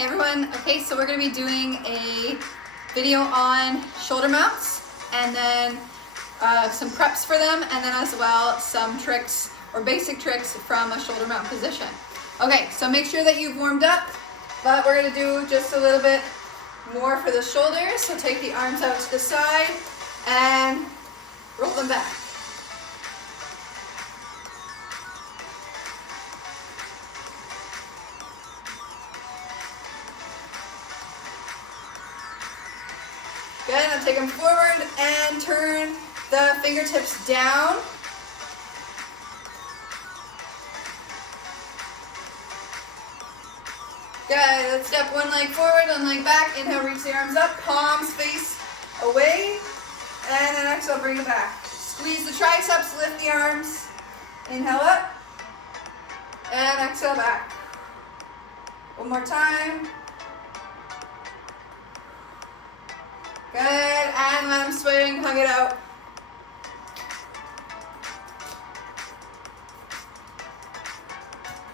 Hey everyone, okay, so we're going to be doing a video on shoulder mounts and then some preps for them, and then as well some tricks or basic tricks from a shoulder mount position. Okay, so make sure that you've warmed up, but we're going to do just a little bit more for the shoulders. So take the arms out to the side and roll them back. Good, now take them forward and turn the fingertips down. Good, let's step one leg forward, one leg back. Inhale, reach the arms up, palms face away. And then exhale, bring it back. Squeeze the triceps, lift the arms. Inhale up. And exhale back. One more time. Good, and let them swing, hug it out.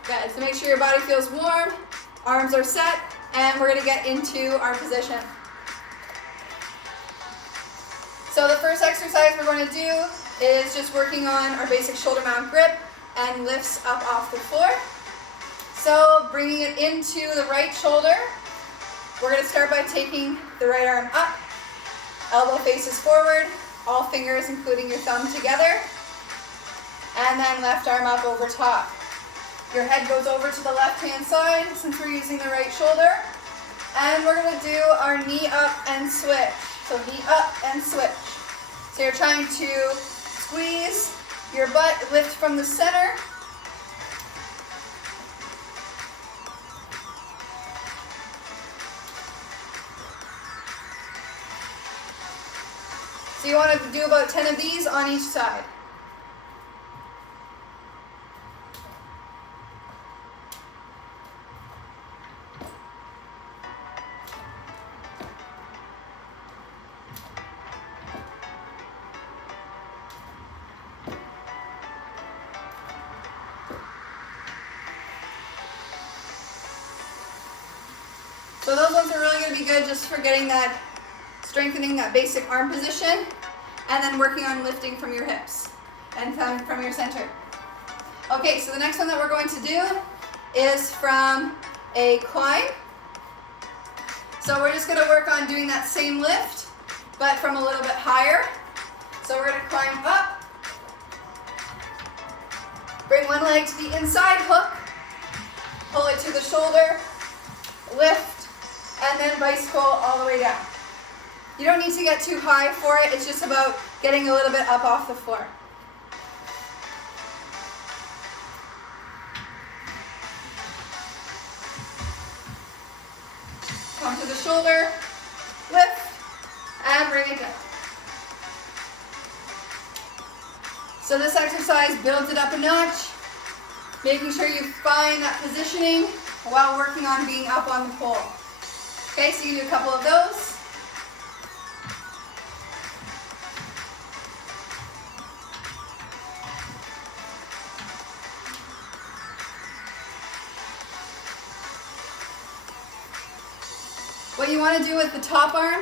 Good, so make sure your body feels warm, arms are set, and we're gonna get into our position. So the first exercise we're going to do is just working on our basic shoulder mount grip and lifts up off the floor. So bringing it into the right shoulder, we're gonna start by taking the right arm up. Elbow faces forward, all fingers including your thumb together, and then left arm up over top. Your head goes over to the left-hand side since we're using the right shoulder, and we're going to do our knee up and switch. So knee up and switch. So you're trying to squeeze your butt, lift from the center, so you want to do about 10 of these on each side. So those ones are really going to be good just for getting that, strengthening that basic arm position, and then working on lifting from your hips and from your center. Okay, so the next one that we're going to do is from a climb. So we're just going to work on doing that same lift, but from a little bit higher. So we're going to climb up, bring one leg to the inside, hook, pull it to the shoulder, lift, and then bicycle all the way down. You don't need to get too high for it, it's just about getting a little bit up off the floor. Come to the shoulder, lift, and bring it down. So this exercise builds it up a notch, making sure you find that positioning while working on being up on the pole. Okay, so you do a couple of those. What you want to do with the top arm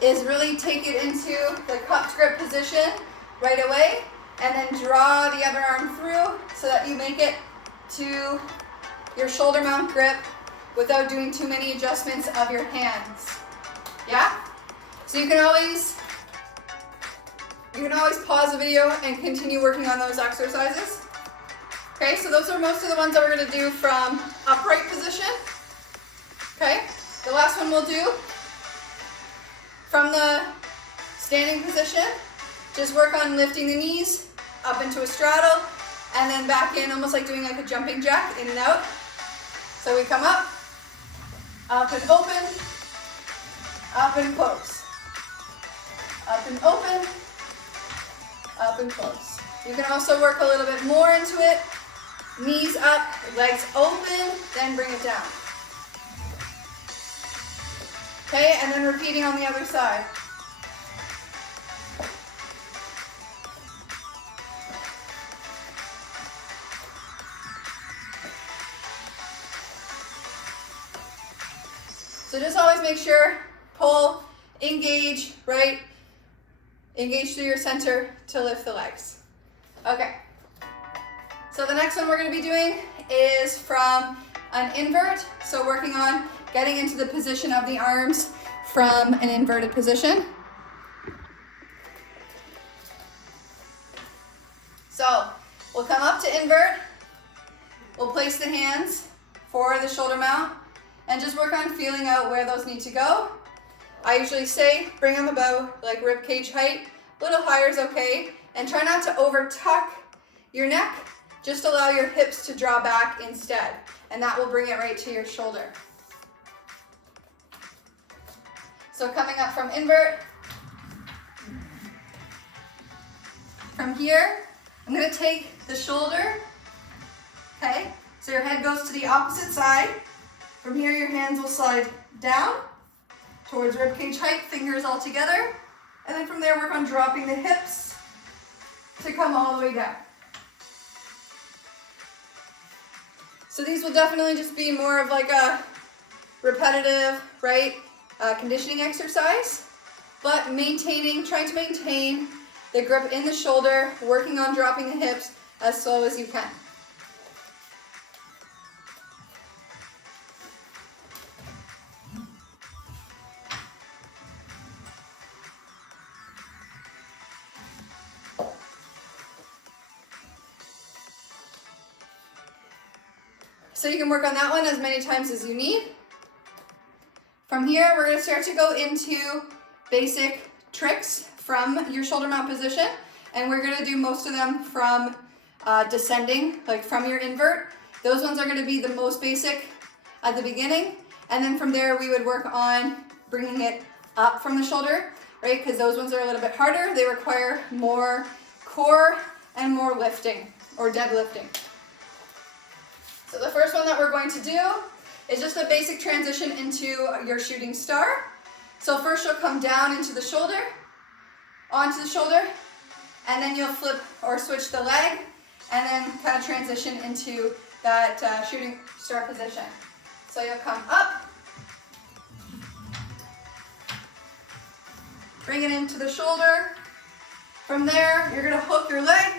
is really take it into the cupped grip position right away, and then draw the other arm through so that you make it to your shoulder mount grip without doing too many adjustments of your hands. Yeah? So you can always pause the video and continue working on those exercises. Okay, so those are most of the ones that we're going to do from upright position. Okay, the last one we'll do from the standing position. Just work on lifting the knees up into a straddle and then back in, almost like doing like a jumping jack, in and out. So we come up and open, up and close, up and open, up and close. You can also work a little bit more into it. Knees up, legs open, then bring it down. Okay, and then repeating on the other side. So just always make sure, pull, engage, right? Engage through your center to lift the legs. Okay. So the next one we're going to be doing is from an invert. So working on getting into the position of the arms from an inverted position. So we'll come up to invert. We'll place the hands for the shoulder mount and just work on feeling out where those need to go. I usually say bring them about like rib cage height. A little higher is okay. And try not to over tuck your neck. Just allow your hips to draw back instead. And that will bring it right to your shoulder. So coming up from invert. From here, I'm going to take the shoulder. Okay, so your head goes to the opposite side. From here, your hands will slide down towards ribcage height, fingers all together. And then from there, work on dropping the hips to come all the way down. So these will definitely just be more of like a repetitive, right, conditioning exercise, but trying to maintain the grip in the shoulder, working on dropping the hips as slow as you can. So you can work on that one as many times as you need. From here, we're going to start to go into basic tricks from your shoulder mount position. And we're going to do most of them from descending, like from your invert. Those ones are going to be the most basic at the beginning. And then from there, we would work on bringing it up from the shoulder, right? Because those ones are a little bit harder. They require more core and more lifting or deadlifting. So the first one that we're going to do is just a basic transition into your shooting star. So first you'll come down into the shoulder, onto the shoulder, and then you'll flip or switch the leg, and then kind of transition into that shooting star position. So you'll come up, bring it into the shoulder. From there, you're going to hook your leg,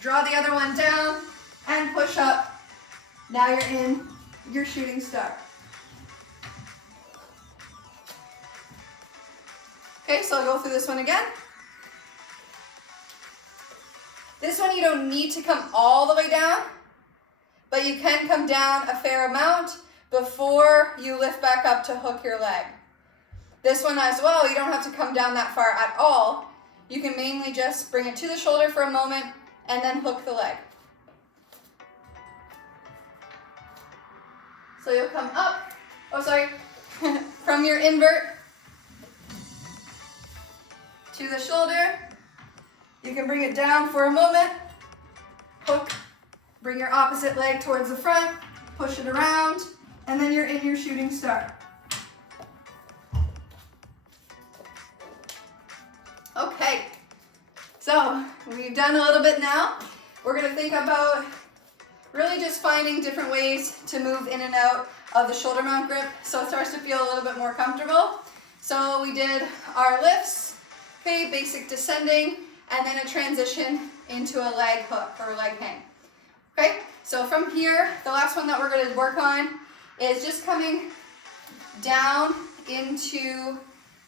draw the other one down, and push up. Now you're in your shooting star. Okay, so I'll go through this one again. This one you don't need to come all the way down, but you can come down a fair amount before you lift back up to hook your leg. This one as well, you don't have to come down that far at all. You can mainly just bring it to the shoulder for a moment and then hook the leg. So you'll come up, from your invert to the shoulder. You can bring it down for a moment, hook, bring your opposite leg towards the front, push it around, and then you're in your shooting star. Okay, so we've done a little bit now. We're going to think about really just finding different ways to move in and out of the shoulder mount grip so it starts to feel a little bit more comfortable. So we did our lifts, okay, basic descending, and then a transition into a leg hook or leg hang. Okay, so from here, the last one that we're going to work on is just coming down into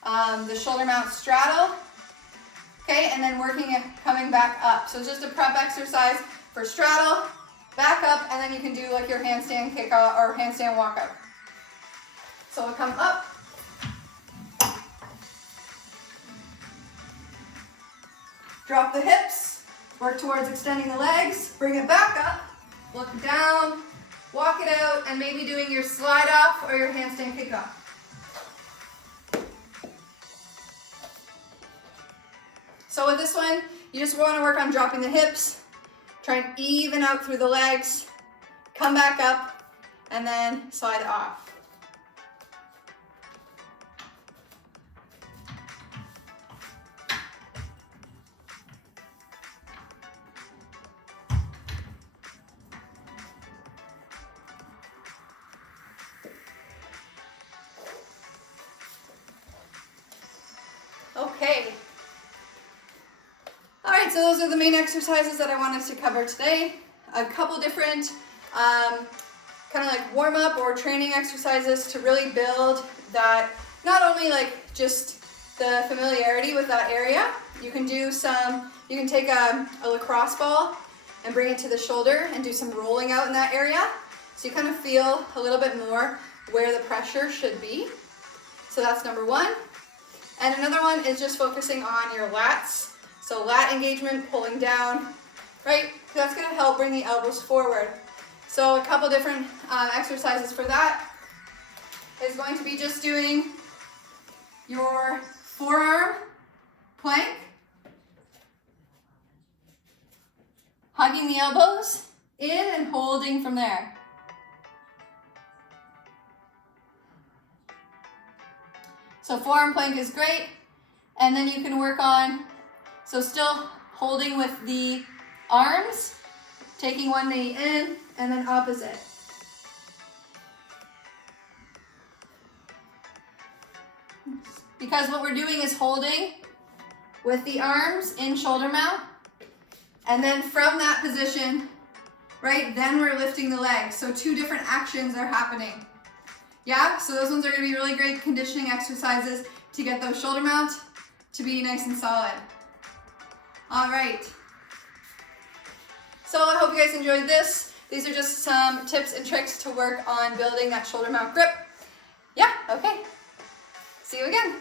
the shoulder mount straddle, okay, and then working it coming back up. So it's just a prep exercise for straddle, back up, and then you can do like your handstand kick out or handstand walkout. So we'll come up, drop the hips, work towards extending the legs, bring it back up, look down, walk it out, and maybe doing your slide off or your handstand kick off. So with this one, you just want to work on dropping the hips, try and even out through the legs, come back up, and then slide off. right, so those are the main exercises that I wanted to cover today. A couple different kind of like warm up or training exercises to really build that, not only like just the familiarity with that area. You can take a lacrosse ball and bring it to the shoulder and do some rolling out in that area. So you kind of feel a little bit more where the pressure should be. So that's number one. And another one is just focusing on your lats. So lat engagement, pulling down, right? That's gonna help bring the elbows forward. So a couple different exercises for that is going to be just doing your forearm plank, hugging the elbows in and holding from there. So forearm plank is great, and then you can work on, so still holding with the arms, taking one knee in, and then opposite. Because what we're doing is holding with the arms in shoulder mount, and then from that position, right, then we're lifting the legs. So two different actions are happening. Yeah, so those ones are gonna be really great conditioning exercises to get those shoulder mounts to be nice and solid. All right. So I hope you guys enjoyed this. These are just some tips and tricks to work on building that shoulder mount grip. Yeah, okay. See you again.